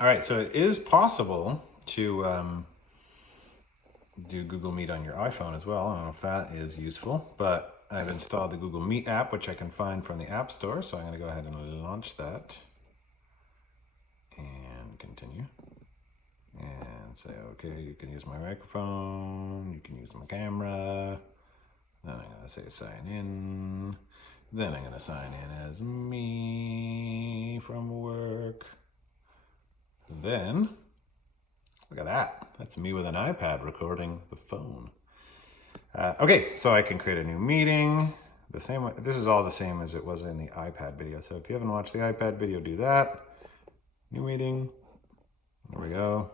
All right, so it is possible to do Google Meet on your iPhone as well. I don't know if that is useful, but I've installed the Google Meet app, which I can find from the App Store. So I'm going to go ahead and launch that and continue and say, okay, you can use my microphone, you can use my camera. Then I'm going to say sign in. Then I'm going to sign in as me from work. Then, look at that. That's me with an iPad recording the phone. Okay, so I can create a new meeting. The same way, this is all the same as it was in the iPad video. So if you haven't watched the iPad video, do that. New meeting. There we go.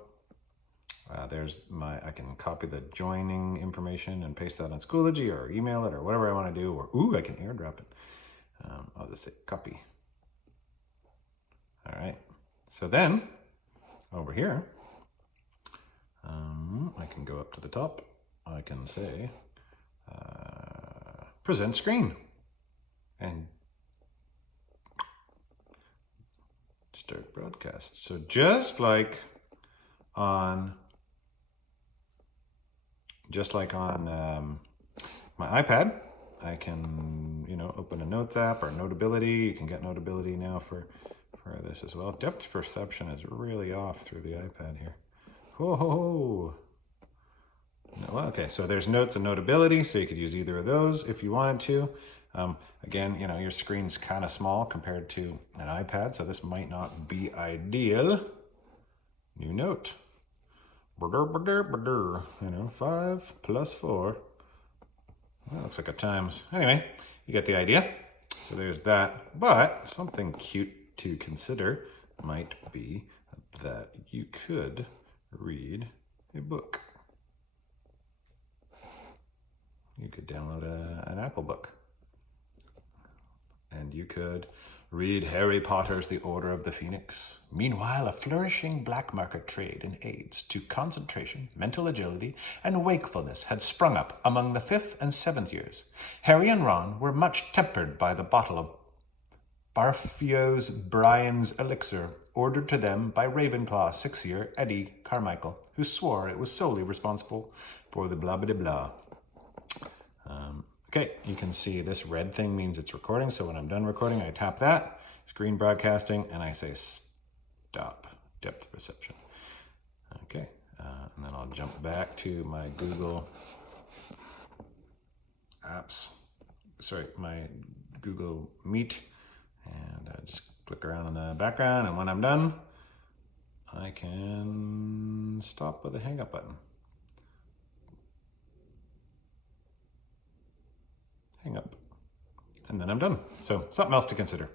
There's I can copy the joining information and paste that on Schoology or email it or whatever I want to do. Or, ooh, I can airdrop it. I'll just say copy. All right. So then, over here, I can go up to the top. I can say, present screen. And start broadcast. So just like on my iPad, I can, open a Notes app or Notability. You can get Notability now for this as well. Depth perception is really off through the iPad here. Whoa. No, well, okay, so there's Notes and Notability, so you could use either of those if you wanted to. Again, your screen's kind of small compared to an iPad, so this might not be ideal. New note. 5 plus 4. That looks like a times. Anyway, you get the idea. So there's that. But something cute to consider might be that you could read a book. You could download an Apple book. And you could read Harry Potter's The Order of the Phoenix. Meanwhile, a flourishing black market trade in aids to concentration, mental agility, and wakefulness had sprung up among the 5th and 7th years. Harry and Ron were much tempered by the bottle of Barfios Brian's elixir, ordered to them by Ravenclaw 6-year Eddie Carmichael, who swore it was solely responsible for the blah blah blah. Okay, you can see this red thing means it's recording. So when I'm done recording, I tap that, screen broadcasting, and I say stop, depth perception. Okay, and then I'll jump back to my Google apps, my Google Meet, and I just click around in the background, and when I'm done, I can stop with the hang up button. Hang up. And then I'm done. So something else to consider.